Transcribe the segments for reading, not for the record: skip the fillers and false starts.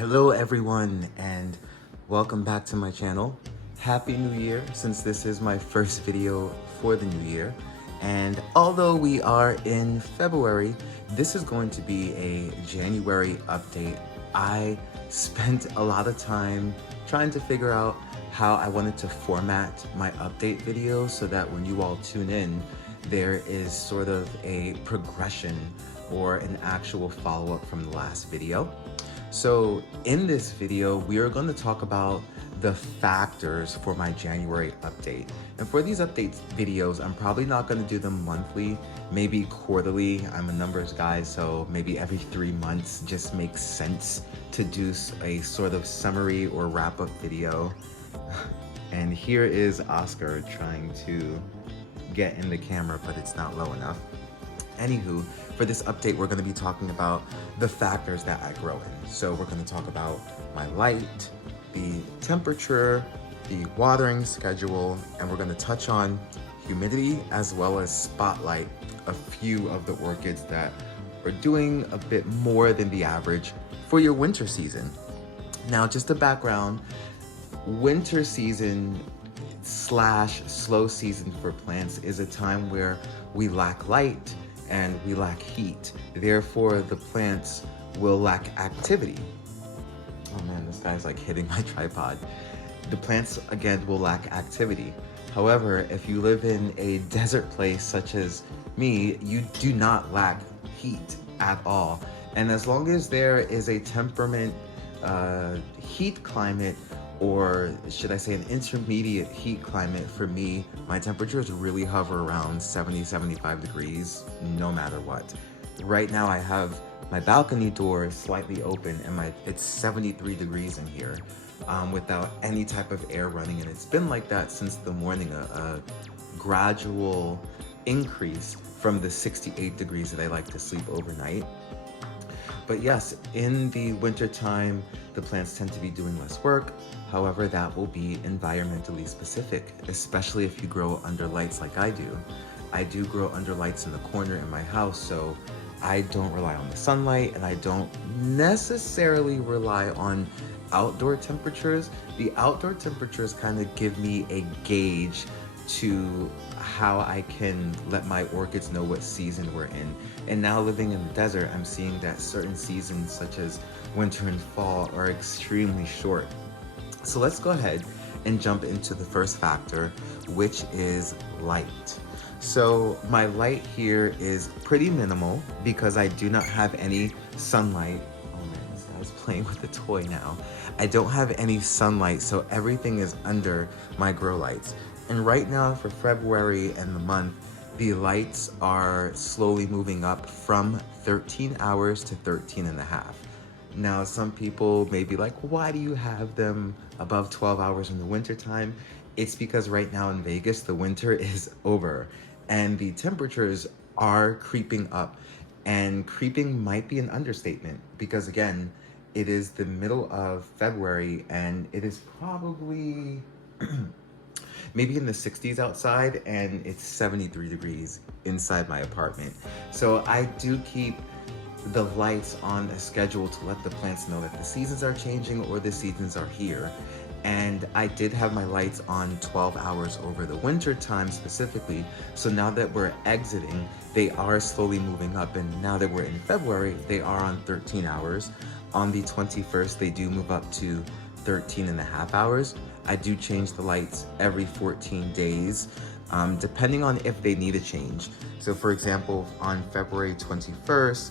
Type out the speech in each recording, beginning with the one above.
Hello everyone and welcome back to my channel. Happy New Year, since this is my first video for the new year. And although we are in February, this is going to be a January update. I spent a lot of time trying to figure out how I wanted to format my update videos so that when you all tune in, there is sort of a progression or an actual follow-up from the last video. So in this video, we are going to talk about the factors for my January update. And for these update videos, I'm probably not going to do them monthly, maybe quarterly. I'm a numbers guy, so maybe every 3 months just makes sense to do a sort of summary or wrap-up video. And here is Oscar trying to get in the camera, but it's not low enough. Anywho, for this update, we're going to be talking about the factors that I grow in. So we're going to talk about my light, the temperature, the watering schedule, and we're going to touch on humidity as well as spotlight a few of the orchids that are doing a bit more than the average for your winter season. Now, just a background, winter season / slow season for plants is a time where we lack light and we lack heat. Therefore, the plants will lack activity. Oh man, this guy's like hitting my tripod. The plants, again, will lack activity. However, if you live in a desert place such as me, you do not lack heat at all. And as long as there is a temperament heat climate, or should I say an intermediate heat climate for me, my temperatures really hover around 70, 75 degrees, no matter what. Right now I have my balcony door slightly open and it's 73 degrees in here without any type of air running. And it's been like that since the morning, a gradual increase from the 68 degrees that I like to sleep overnight. But yes, in the winter time, the plants tend to be doing less work. However, that will be environmentally specific, especially if you grow under lights like I do. I do grow under lights in the corner in my house, so I don't rely on the sunlight and I don't necessarily rely on outdoor temperatures. The outdoor temperatures kind of give me a gauge to how I can let my orchids know what season we're in. And now living in the desert, I'm seeing that certain seasons such as winter and fall are extremely short. So let's go ahead and jump into the first factor, which is light. So my light here is pretty minimal because I do not have any sunlight. Oh man, this guy's playing with a toy now. I don't have any sunlight, so everything is under my grow lights. And right now for February and the month, the lights are slowly moving up from 13 hours to 13 and a half. Now, some people may be like, why do you have them above 12 hours in the winter time? It's because right now in Vegas, the winter is over and the temperatures are creeping up, and creeping might be an understatement because again, it is the middle of February and it is probably maybe in the 60s outside and it's 73 degrees inside my apartment. So I do keep the lights on a schedule to let the plants know that the seasons are changing or the seasons are here. And I did have my lights on 12 hours over the winter time specifically. So now that we're exiting, they are slowly moving up. And now that we're in February, they are on 13 hours. On the 21st, they do move up to 13 and a half hours. I do change the lights every 14 days, depending on if they need a change. So for example, on February 21st,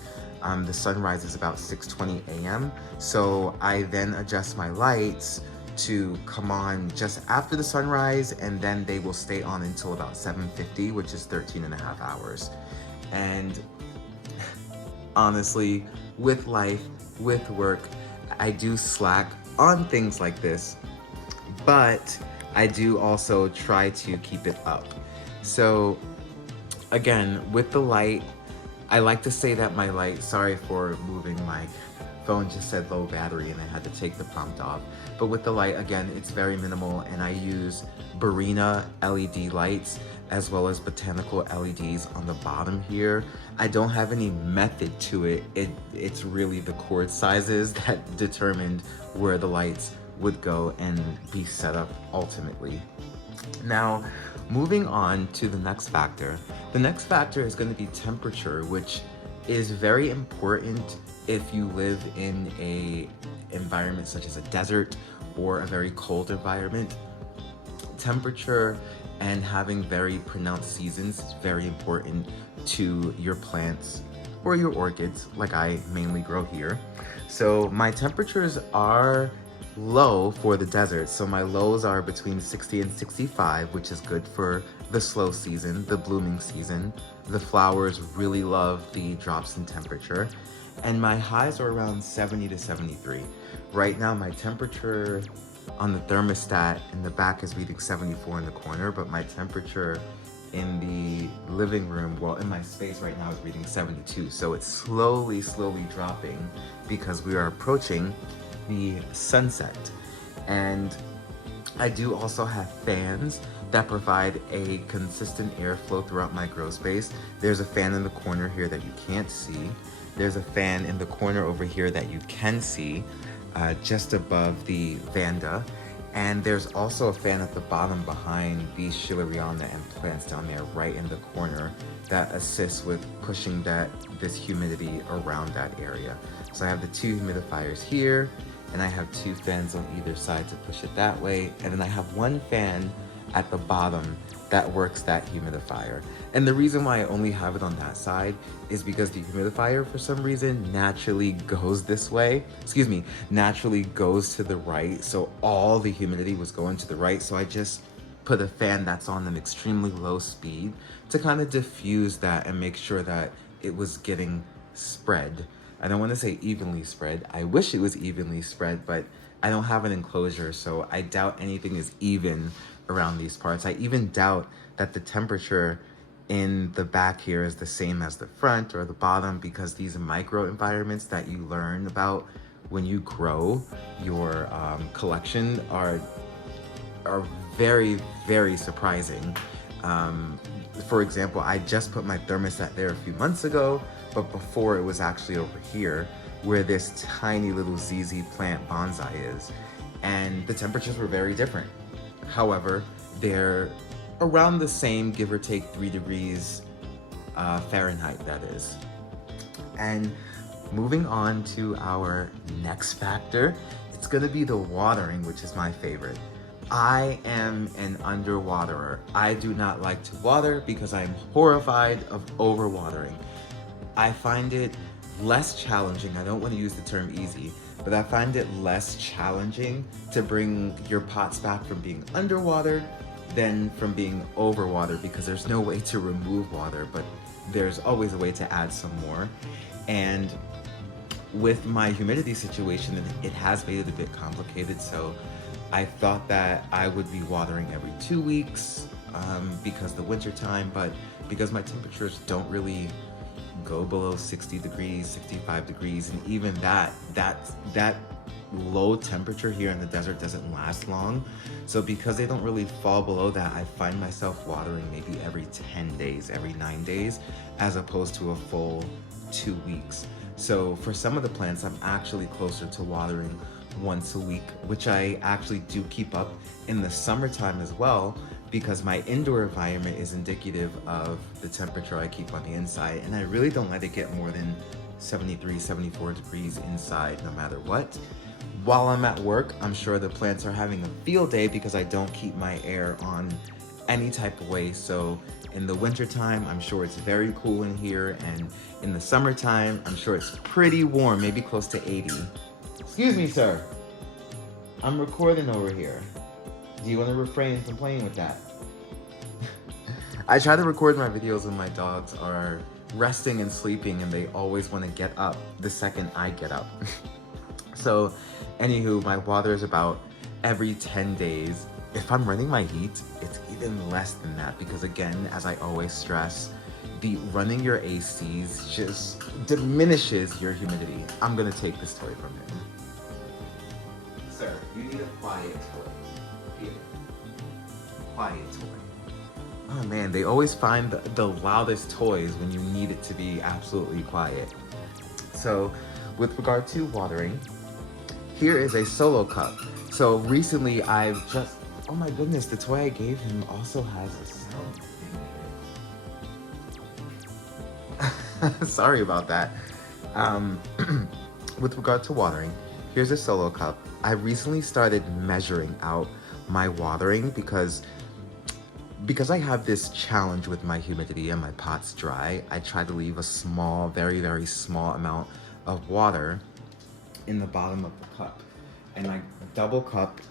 the sunrise is about 6:20 a.m. So I then adjust my lights to come on just after the sunrise, and then they will stay on until about 7:50, which is 13 and a half hours. And honestly, with life, with work, I do slack on things like this, but I do also try to keep it up. So again, with the light, I like to say that my light, sorry for moving my phone just said low battery and I had to take the prompt off. But with the light, again, it's very minimal, and I use Barina LED lights as well as botanical LEDs on the bottom here. I don't have any method to it. It's really the cord sizes that determined where the lights would go and be set up ultimately. Now, moving on to the next factor. The next factor is going to be temperature, which is very important if you live in a environment such as a desert or a very cold environment. Temperature and having very pronounced seasons is very important to your plants or your orchids, like I mainly grow here. So my temperatures are low for the desert. So my lows are between 60 and 65, which is good for the slow season, the blooming season. The flowers really love the drops in temperature. And my highs are around 70 to 73. Right now, my temperature on the thermostat in the back is reading 74 in the corner, but my temperature in the living room, well, in my space right now, is reading 72. So it's slowly dropping because we are approaching the sunset. And I do also have fans that provide a consistent airflow throughout my grow space. There's a fan in the corner here that you can't see. There's a fan in the corner over here that you can see, just above the Vanda. And there's also a fan at the bottom behind these Schilleriana and plants down there right in the corner that assists with pushing this humidity around that area. So I have the two humidifiers here, and I have two fans on either side to push it that way. And then I have one fan at the bottom that works that humidifier. And the reason why I only have it on that side is because the humidifier, for some reason, naturally goes this way. Naturally goes to the right. So all the humidity was going to the right. So I just put a fan that's on an extremely low speed to kind of diffuse that and make sure that it was getting spread. I don't want to say evenly spread. I wish it was evenly spread, but I don't have an enclosure, so I doubt anything is even around these parts. I even doubt that the temperature in the back here is the same as the front or the bottom, because these micro environments that you learn about when you grow your collection are very, very surprising. For example, I just put my thermostat there a few months ago, but before it was actually over here where this tiny little ZZ plant bonsai is. And the temperatures were very different. However, they're around the same, give or take 3 degrees Fahrenheit, that is. And moving on to our next factor, it's gonna be the watering, which is my favorite. I am an underwaterer. I do not like to water because I'm horrified of overwatering. I find it less challenging. I don't want to use the term easy, but I find it less challenging to bring your pots back from being underwater than from being overwatered, because there's no way to remove water, but there's always a way to add some more. And with my humidity situation, it has made it a bit complicated. So I thought that I would be watering every 2 weeks because the winter time, but because my temperatures don't really go below 60 degrees, 65 degrees, and even that low temperature here in the desert doesn't last long. So because they don't really fall below that, I find myself watering maybe every 10 days, every 9 days, as opposed to a full 2 weeks. So for some of the plants, I'm actually closer to watering once a week, which I actually do keep up in the summertime as well, because my indoor environment is indicative of the temperature I keep on the inside, and I really don't let it get more than 73, 74 degrees inside no matter what. While I'm at work, I'm sure the plants are having a field day because I don't keep my air on any type of way. So in the wintertime, I'm sure it's very cool in here, and in the summertime, I'm sure it's pretty warm, maybe close to 80. Excuse me, sir. I'm recording over here. Do you want to refrain from playing with that? I try to record my videos when my dogs are resting and sleeping, and they always want to get up the second I get up. So, anywho, my water is about every 10 days. If I'm running my heat, it's even less than that, because again, as I always stress, the running your ACs just diminishes your humidity. I'm gonna take this toy from him. Sir, you need a quiet toy. Here. Quiet toy. Oh man, they always find the loudest toys when you need it to be absolutely quiet. So, with regard to watering, here is a solo cup. So recently I've just, oh my goodness, the toy I gave him also has a sound. Sorry about that. With regard to watering, here's a solo cup. I recently started measuring out my watering because I have this challenge with my humidity and my pots dry. I try to leave a small, very, very small amount of water in the bottom of the cup. And I double cup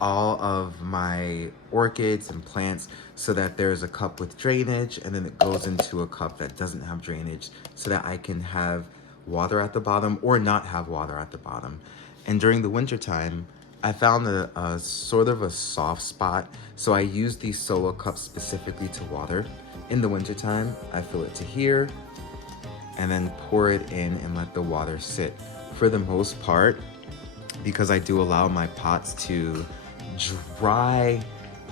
all of my orchids and plants so that there's a cup with drainage, and then it goes into a cup that doesn't have drainage so that I can have water at the bottom or not have water at the bottom. And during the winter time, I found a sort of a soft spot, so I use these solo cups specifically to water. In the winter time, I fill it to here and then pour it in and let the water sit. For the most part, because I do allow my pots to dry,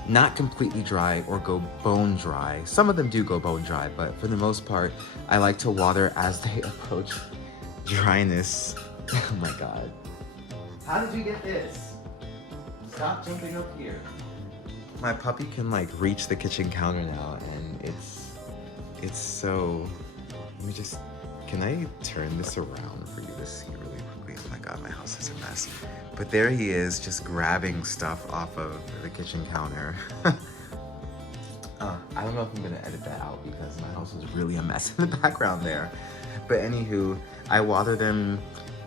not completely dry or go bone dry. Some of them do go bone dry, but for the most part, I like to water as they approach dryness. Oh my God. How did you get this? Stop jumping up here. My puppy can like reach the kitchen counter now, and it's so, let me just, can I turn this around for you to see really quickly? Oh my God, my house is a mess. But there he is, just grabbing stuff off of the kitchen counter. I don't know if I'm gonna edit that out because my house was really a mess in the background there. But anywho, I water them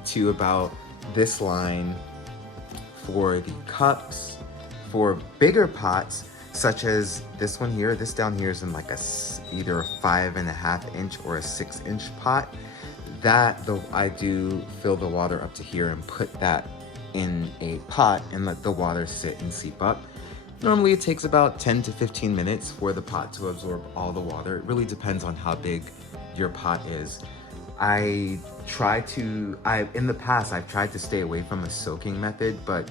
to about this line for the cups. For bigger pots, such as this one here, this down here is in like either a 5.5 inch or a 6 inch pot. I do fill the water up to here and put that in a pot and let the water sit and seep up. Normally it takes about 10 to 15 minutes for the pot to absorb all the water. It really depends on how big your pot is. In the past, I've tried to stay away from a soaking method, but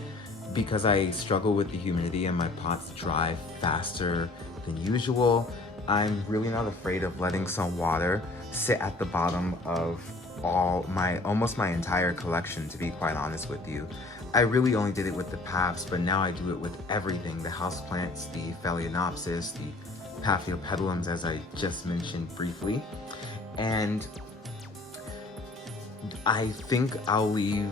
because I struggle with the humidity and my pots dry faster than usual, I'm really not afraid of letting some water sit at the bottom of almost my entire collection, to be quite honest with you. I really only did it with the paps, but now I do it with everything, the houseplants, the phalaenopsis, the paphiopedilums, as I just mentioned briefly. And I think I'll leave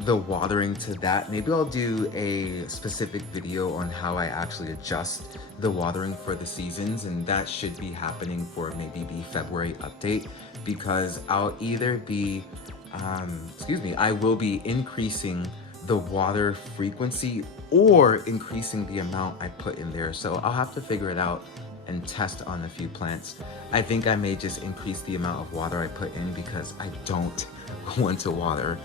the watering to that. Maybe I'll do a specific video on how I actually adjust the watering for the seasons, and that should be happening for maybe the February update, because I'll either be, I will be increasing the water frequency or increasing the amount I put in there. So I'll have to figure it out and test on a few plants. I think I may just increase the amount of water I put in because I don't want to water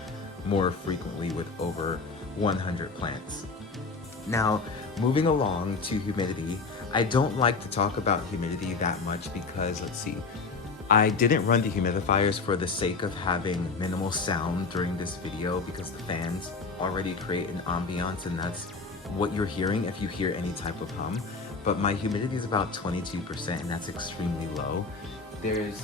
more frequently with over 100 plants. Now, moving along to humidity, I don't like to talk about humidity that much because, let's see, I didn't run the humidifiers for the sake of having minimal sound during this video because the fans already create an ambiance, and that's what you're hearing if you hear any type of hum. But my humidity is about 22%, and that's extremely low. There's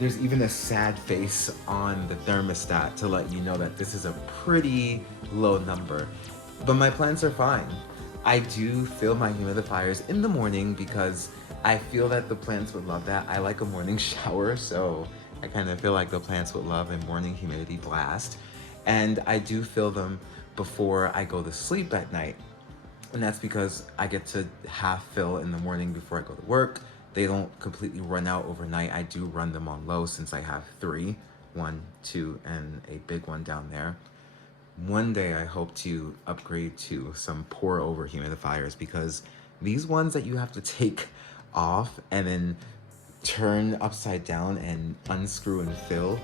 even a sad face on the thermostat to let you know that this is a pretty low number. But my plants are fine. I do fill my humidifiers in the morning because I feel that the plants would love that. I like a morning shower, so I kind of feel like the plants would love a morning humidity blast. And I do fill them before I go to sleep at night. And that's because I get to half fill in the morning before I go to work. They don't completely run out overnight. I do run them on low since I have 3, 1, 2, and a big one down there. One day I hope to upgrade to some pour over humidifiers, because these ones that you have to take off and then turn upside down and unscrew and fill,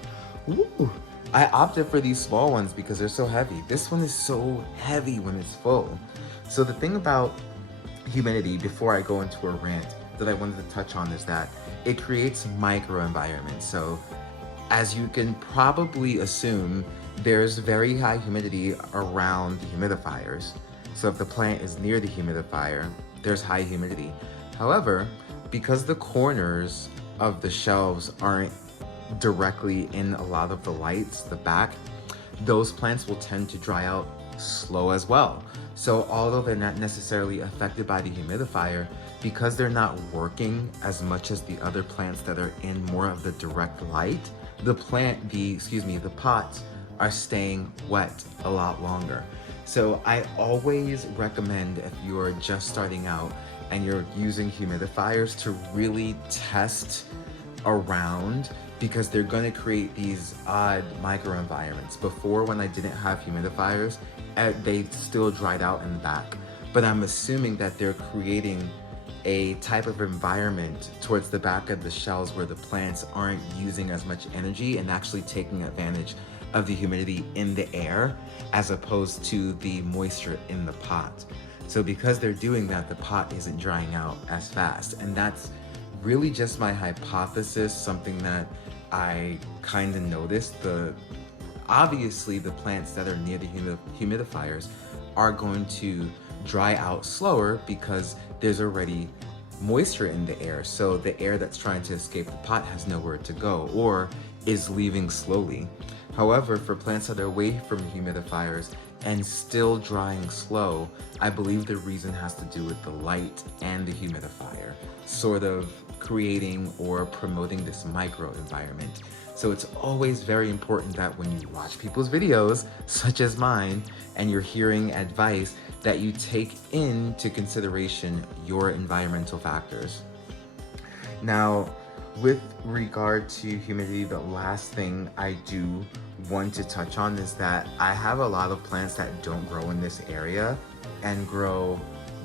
woo, I opted for these small ones because they're so heavy. This one is so heavy when it's full. So the thing about humidity, before I go into a rant, that I wanted to touch on is that it creates microenvironments. So as you can probably assume, there's very high humidity around the humidifiers. So if the plant is near the humidifier, there's high humidity. However, because the corners of the shelves aren't directly in a lot of the lights, the back, those plants will tend to dry out slow as well. So although they're not necessarily affected by the humidifier, because they're not working as much as the other plants that are in more of the direct light, the pots are staying wet a lot longer. So I always recommend, if you're just starting out and you're using humidifiers, to really test around, because they're going to create these odd microenvironments. Before, when I didn't have humidifiers, they still dried out in the back. But I'm assuming that they're creating a type of environment towards the back of the shelves where the plants aren't using as much energy and actually taking advantage of the humidity in the air as opposed to the moisture in the pot. So because they're doing that, the pot isn't drying out as fast. And that's really just my hypothesis, something that I kind of noticed. Obviously the plants that are near the humidifiers are going to dry out slower because there's already moisture in the air. So the air that's trying to escape the pot has nowhere to go or is leaving slowly. However, for plants that are away from humidifiers and still drying slow, I believe the reason has to do with the light and the humidifier sort of creating or promoting this micro environment. So it's always very important that when you watch people's videos, such as mine, and you're hearing advice, that you take into consideration your environmental factors. Now, with regard to humidity, the last thing I do want to touch on is that I have a lot of plants that don't grow in this area and grow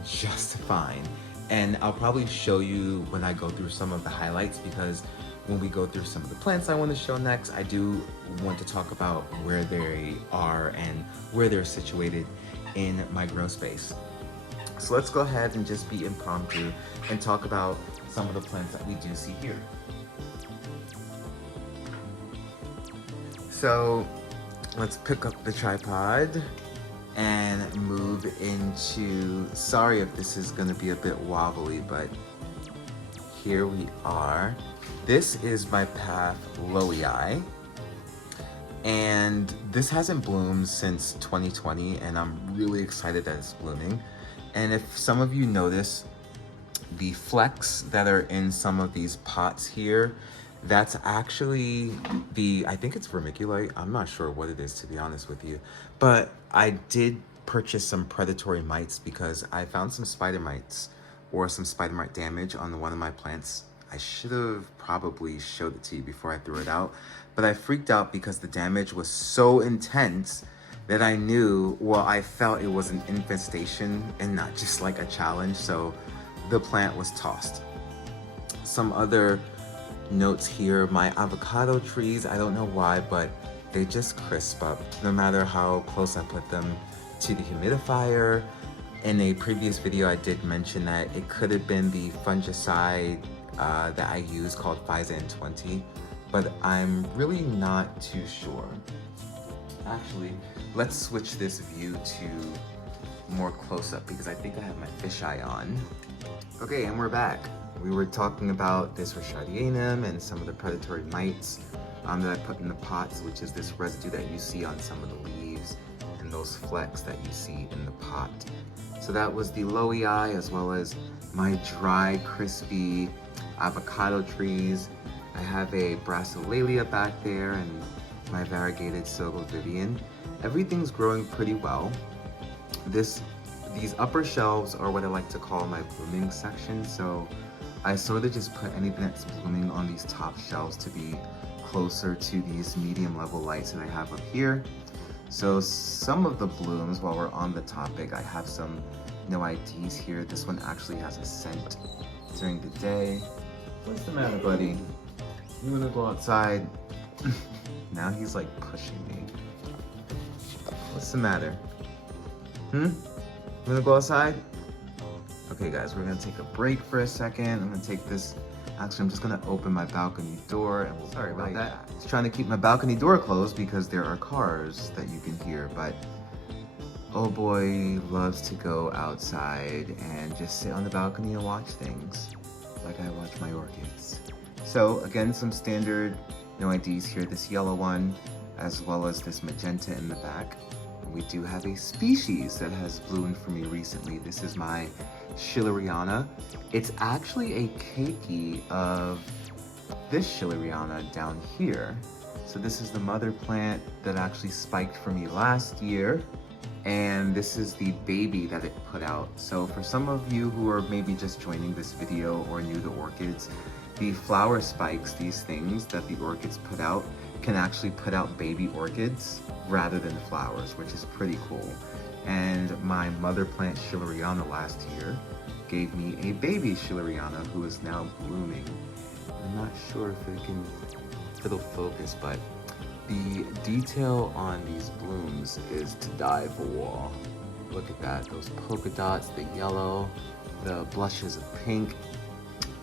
just fine. And I'll probably show you when I go through some of the highlights, because when we go through some of the plants I want to show next, I do want to talk about where they are and where they're situated in my grow space. So let's go ahead and just be impromptu and talk about some of the plants that we do see here. So let's pick up the tripod and move into, sorry if this is gonna be a bit wobbly, but here we are. This is my Path Lowii, and this hasn't bloomed since 2020, and I'm really excited that it's blooming. And if some of you notice, the flecks that are in some of these pots here, that's actually I think it's vermiculite. I'm not sure what it is, to be honest with you. But I did purchase some predatory mites because I found some spider mites or some spider mite damage on one of my plants. I should have probably showed it to you before I threw it out. But I freaked out because the damage was so intense that I felt it was an infestation and not just like a challenge. So the plant was tossed. Some other notes here, my avocado trees, I don't know why, but they just crisp up no matter how close I put them to the humidifier. In a previous video, I did mention that it could have been the fungicide that I use called Physan 20, but I'm really not too sure. Actually, let's switch this view to more close up because I think I have my fisheye on. Okay, and we're back. We were talking about this Orchidianum and some of the predatory mites that I put in the pots, which is this residue that you see on some of the leaves and those flecks that you see in the pot. So that was the Lowii, as well as my dry, crispy avocado trees. I have a Brassolalia back there and my variegated Sogo Vivian. Everything's growing pretty well. These upper shelves are what I like to call my blooming section. So I sort of just put anything that's blooming on these top shelves to be closer to these medium level lights that I have up here. So some of the blooms, while we're on the topic, I have some no IDs here. This one actually has a scent during the day. What's the matter, buddy? You wanna go outside? Now he's like pushing me. What's the matter? You wanna go outside? Okay. Okay guys, we're gonna take a break for a second. I'm gonna take this, actually I'm just gonna open my balcony door and we'll sorry about that. I was trying to keep my balcony door closed because there are cars that you can hear, but oh boy loves to go outside and just sit on the balcony and watch things like I watch my orchids. So again, some standard no IDs here, this yellow one, as well as this magenta in the back. And we do have a species that has bloomed for me recently. This is my Schilleriana. It's actually a keiki of this Schilleriana down here. So this is the mother plant that actually spiked for me last year. And this is the baby that it put out. So for some of you who are maybe just joining this video or new to orchids, the flower spikes, these things that the orchids put out, can actually put out baby orchids rather than flowers, which is pretty cool. And my mother plant Schilleriana last year gave me a baby Schilleriana who is now blooming. I'm not sure if it'll focus, but the detail on these blooms is to die for. Look at that, those polka dots, the yellow, the blushes of pink.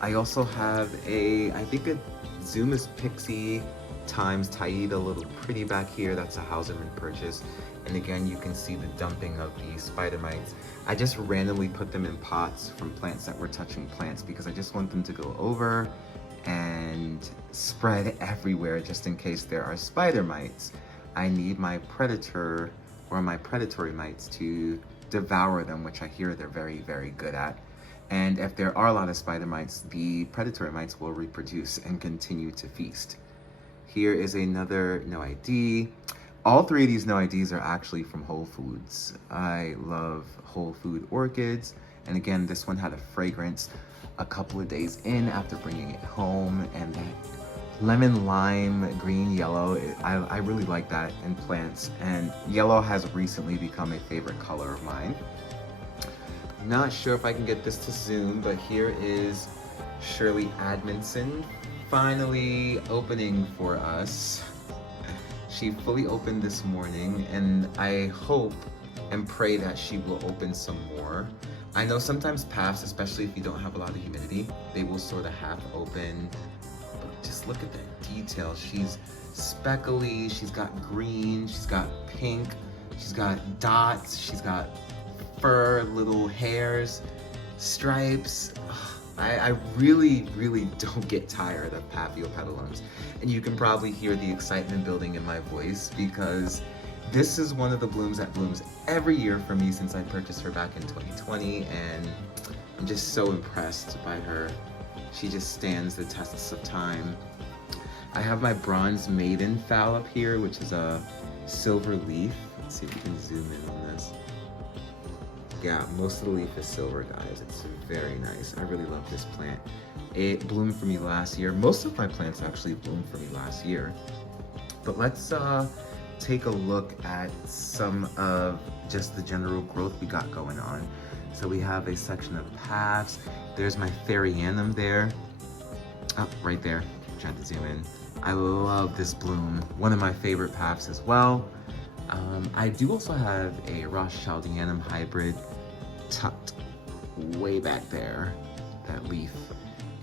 I also have I think a Zumas Pixie times Taida Little Pretty back here. That's a Hauserman purchase. And again, you can see the dumping of the spider mites. I just randomly put them in pots from plants that were touching plants because I just want them to go over and spread everywhere just in case there are spider mites. I need my predator or my predatory mites to devour them, which I hear they're very, very good at. And if there are a lot of spider mites, the predatory mites will reproduce and continue to feast. Here is another no ID. All three of these no IDs are actually from Whole Foods. I love whole food orchids. And again, this one had a fragrance a couple of days in after bringing it home, and that lemon, lime, green, yellow, I really like that in plants. And yellow has recently become a favorite color of mine. Not sure if I can get this to zoom, but here is Shirley Admonson finally opening for us. She fully opened this morning, and I hope and pray that she will open some more. I know sometimes paths, especially if you don't have a lot of humidity, they will sort of half open, but just look at that detail. She's speckly, she's got green, she's got pink, she's got dots, she's got fur, little hairs, stripes. I really, really don't get tired of Paphiopedilums. And you can probably hear the excitement building in my voice because this is one of the blooms that blooms every year for me since I purchased her back in 2020, and I'm just so impressed by her. She just stands the tests of time. I have my Bronze Maiden phal up here, which is a silver leaf. Let's see if we can zoom in on this. Yeah, most of the leaf is silver, guys. It's very nice. I really love this plant. It bloomed for me last year. Most of my plants actually bloomed for me last year. But let's take a look at some of just the general growth we got going on. So we have a section of paths. There's my Therianum there. Oh, right there. I'm trying to zoom in. I love this bloom. One of my favorite paths as well. I do also have a Rothschildianum hybrid tucked way back there. That leaf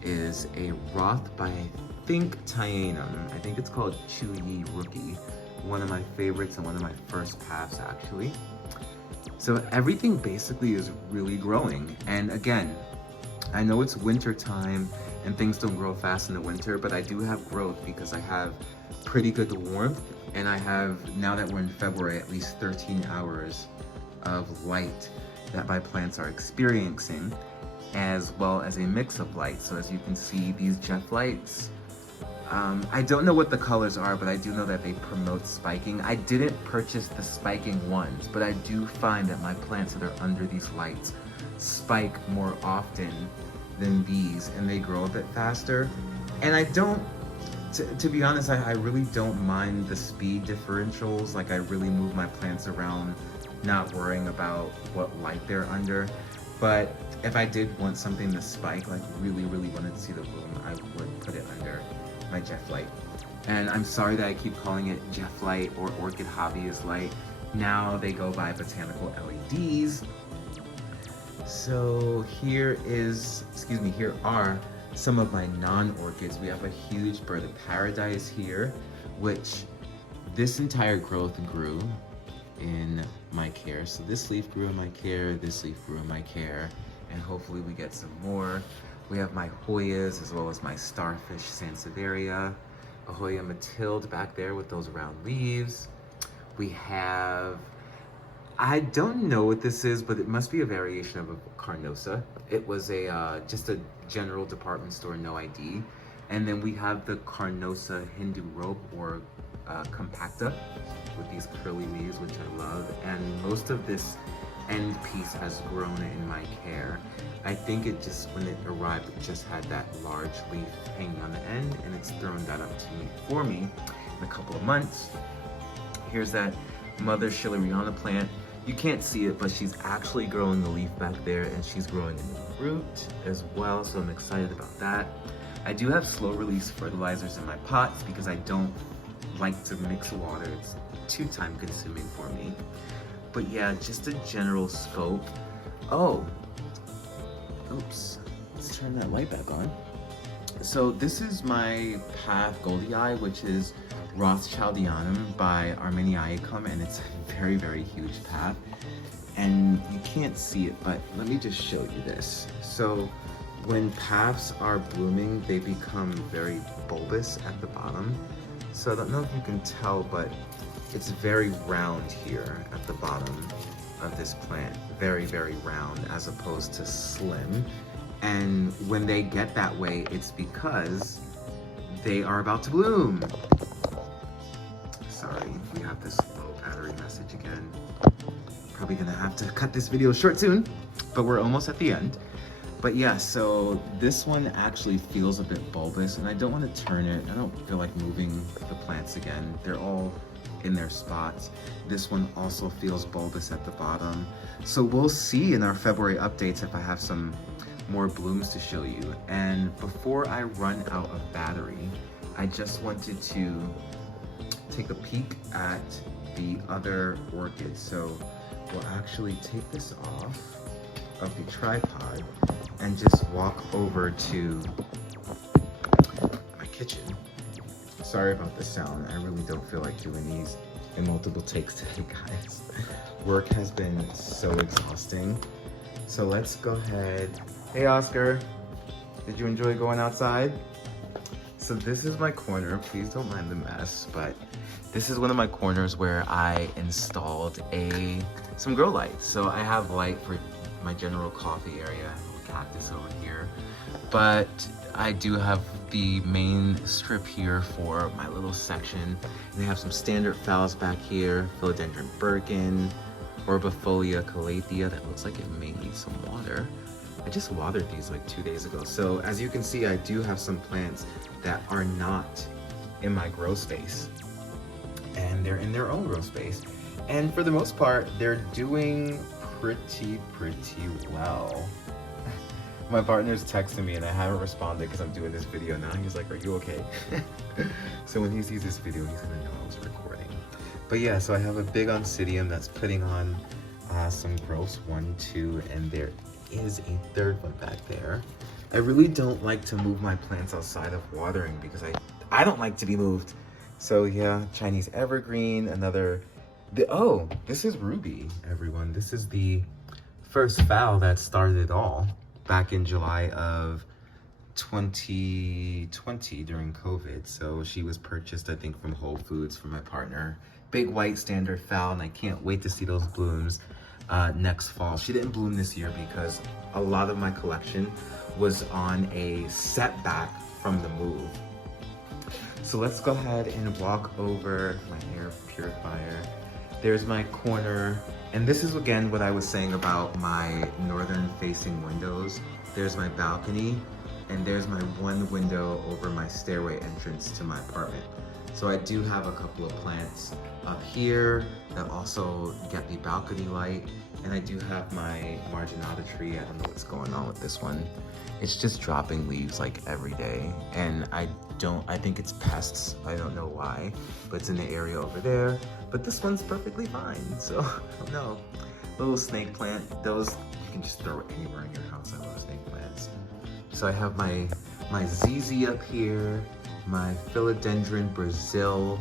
is a Roth by, I think, Tyanum. I think it's called Chewy Rookie. One of my favorites and one of my first paths, actually. So everything basically is really growing. And again, I know it's winter time and things don't grow fast in the winter, but I do have growth because I have pretty good warmth, and I have, now that we're in February, at least 13 hours of light that my plants are experiencing, as well as a mix of light. So as you can see, these Jeff lights, I don't know what the colors are, but I do know that they promote spiking. I didn't purchase the spiking ones, but I do find that my plants that are under these lights spike more often than these, and they grow a bit faster. And I don't, to be honest, I really don't mind the speed differentials. Like, I really move my plants around, not worrying about what light they're under. But if I did want something to spike, like really, really wanted to see the bloom, I would put it under my Jeff light. And I'm sorry that I keep calling it Jeff light or Orchid Hobbyist light. Now they go by botanical LEDs. So here are some of my non-orchids. We have a huge bird of paradise here, which this entire growth grew in my care. So this leaf grew in my care, this leaf grew in my care, and hopefully we get some more. We have my Hoyas as well as my starfish Sansevieria, a Hoya Matilde back there with those round leaves. We have, I don't know what this is, but it must be a variation of a Carnosa. It was just a general department store, no ID. And then we have the Carnosa Hindu rope, or compacta, with these curly leaves, which I love. And most of this end piece has grown in my care. I think it just, when it arrived, it just had that large leaf hanging on the end, and it's thrown that up to me for me in a couple of months. Here's that Mother Schilleriana plant. You can't see it, but she's actually growing the leaf back there, and she's growing a new root as well, so I'm excited about that. I do have slow release fertilizers in my pots because I don't like to mix water. It's too time consuming for me. But yeah, just a general scope. Oh, oops, let's turn that light back on. So this is my Path Goldii, which is Rothschildianum by Armeniaicum, and it's a very, very huge path. And you can't see it, but let me just show you this. So when paths are blooming, they become very bulbous at the bottom. So I don't know if you can tell, but it's very round here at the bottom of this plant. Very, very round as opposed to slim. And when they get that way, it's because they are about to bloom. Sorry, we have this low battery message again. Probably gonna have to cut this video short soon, but we're almost at the end. But yeah, so this one actually feels a bit bulbous, and I don't want to turn it. I don't feel like moving the plants again. They're all in their spots. This one also feels bulbous at the bottom. So we'll see in our February updates if I have some more blooms to show you. And before I run out of battery, I just wanted to take a peek at the other orchids. So we'll actually take this off of the tripod and just walk over to my kitchen. Sorry about the sound. I really don't feel like doing these in multiple takes today, guys. Work has been so exhausting. So let's go ahead. Hey, Oscar. Did you enjoy going outside? So this is my corner. Please don't mind the mess, but this is one of my corners where I installed some grow lights. So I have light for my general coffee area, little cactus over here, but I do have the main strip here for my little section. And they have some standard phals back here, Philodendron Birkin, Orbifolia calathea that looks like it may need some water. I just watered these like 2 days ago. So as you can see, I do have some plants that are not in my grow space, and they're in their own grow space. And for the most part, they're doing pretty well. My partner's texting me and I haven't responded because I'm doing this video now. He's like, are you okay? So when he sees this video, he's gonna know I was recording. But yeah, so I have a big Oncidium that's putting on some growths, 1, 2, and there is a third one back there. I really don't like to move my plants outside of watering because I don't like to be moved. So yeah, Chinese evergreen, oh, this is Ruby, everyone. This is the first phal that started it all back in July of 2020 during COVID. So she was purchased, I think, from Whole Foods from my partner. Big white standard phal, and I can't wait to see those blooms next fall. She didn't bloom this year because a lot of my collection was on a setback from the move. So let's go ahead and walk over my air purifier. There's my corner, and this is again what I was saying about my northern facing windows. There's my balcony, and there's my one window over my stairway entrance to my apartment. So I do have a couple of plants up here that also get the balcony light, and I do have my marginata tree. I don't know what's going on with this one. It's just dropping leaves like every day, and I think it's pests. I don't know why, but it's in the area over there. But this one's perfectly fine, so I don't know. Little snake plant, those can just throw it anywhere in your house. I love snake plants. So I have my ZZ up here, my philodendron Brazil,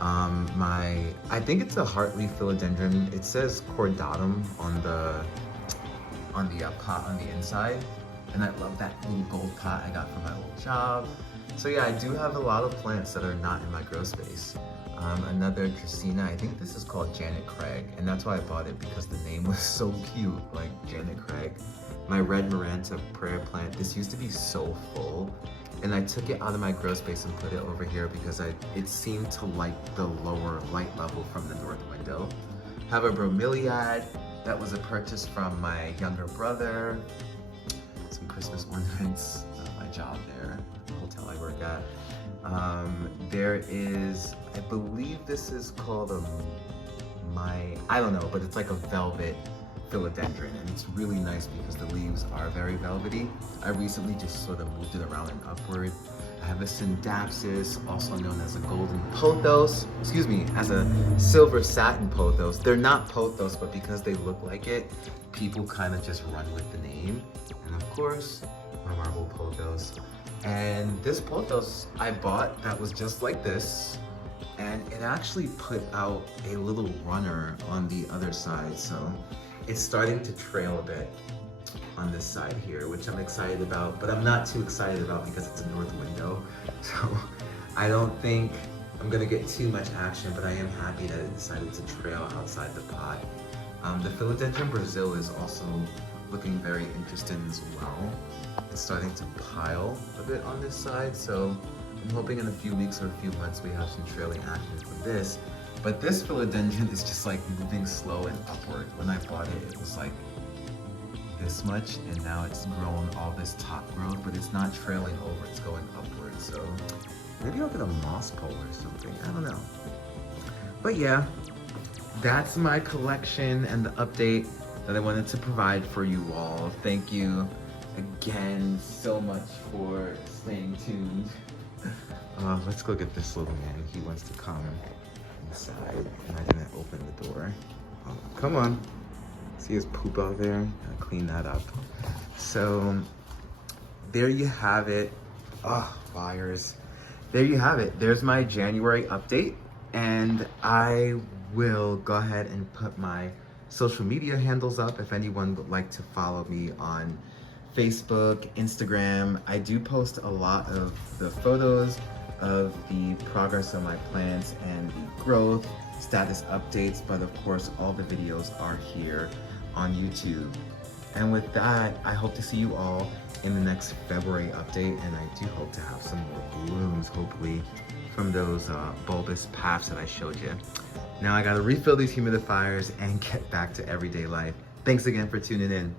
I think it's a heartleaf philodendron. It says cordatum on the pot on the inside, and I love that little gold pot I got from my old job. So yeah, I do have a lot of plants that are not in my grow space. Another Dracaena, I think this is called Janet Craig, and that's why I bought it, because the name was so cute, like Janet Craig. My red Maranta prayer plant, this used to be so full, and I took it out of my grow space and put it over here because it seemed to like the lower light level from the north window. Have a bromeliad, that was a purchase from my younger brother. Some Christmas ornaments, my job there, the hotel I work at. There is, I believe this is called I don't know, but it's like a velvet philodendron, and it's really nice because the leaves are very velvety. I recently just sort of moved it around and upward. I have a Syndapsis, also known as a golden pothos, as a silver satin pothos. They're not pothos, but because they look like it, people kind of just run with the name. And of course, my marble pothos. And this pothos I bought that was just like this, and it actually put out a little runner on the other side, so it's starting to trail a bit on this side here, which I'm excited about, but I'm not too excited about because it's a north window. So I don't think I'm gonna get too much action, but I am happy that it decided to trail outside the pot. The philodendron Brazil is also looking very interesting as well. It's starting to pile a bit on this side, so I'm hoping in a few weeks or a few months we have some trailing action from this. But this philodendron is just like moving slow and upward. When I bought it, it was like this much, and now it's grown all this top growth, but it's not trailing over, it's going upward. So maybe I'll get a moss pole or something, I don't know. But yeah, that's my collection and the update that I wanted to provide for you all. Thank you again so much for staying tuned. Let's go get this little man. He wants to come inside, and I didn't open the door. Oh, come on. See his poop out there? Gotta clean that up. So there you have it. Oh, fires. There you have it. There's my January update, and I will go ahead and put my social media handles up if anyone would like to follow me on Facebook, Instagram. I do post a lot of the photos of the progress of my plants and the growth, status updates, but of course all the videos are here on YouTube. And with that, I hope to see you all in the next February update, and I do hope to have some more blooms, hopefully, from those bulbous paths that I showed you. Now I gotta refill these humidifiers and get back to everyday life. Thanks again for tuning in.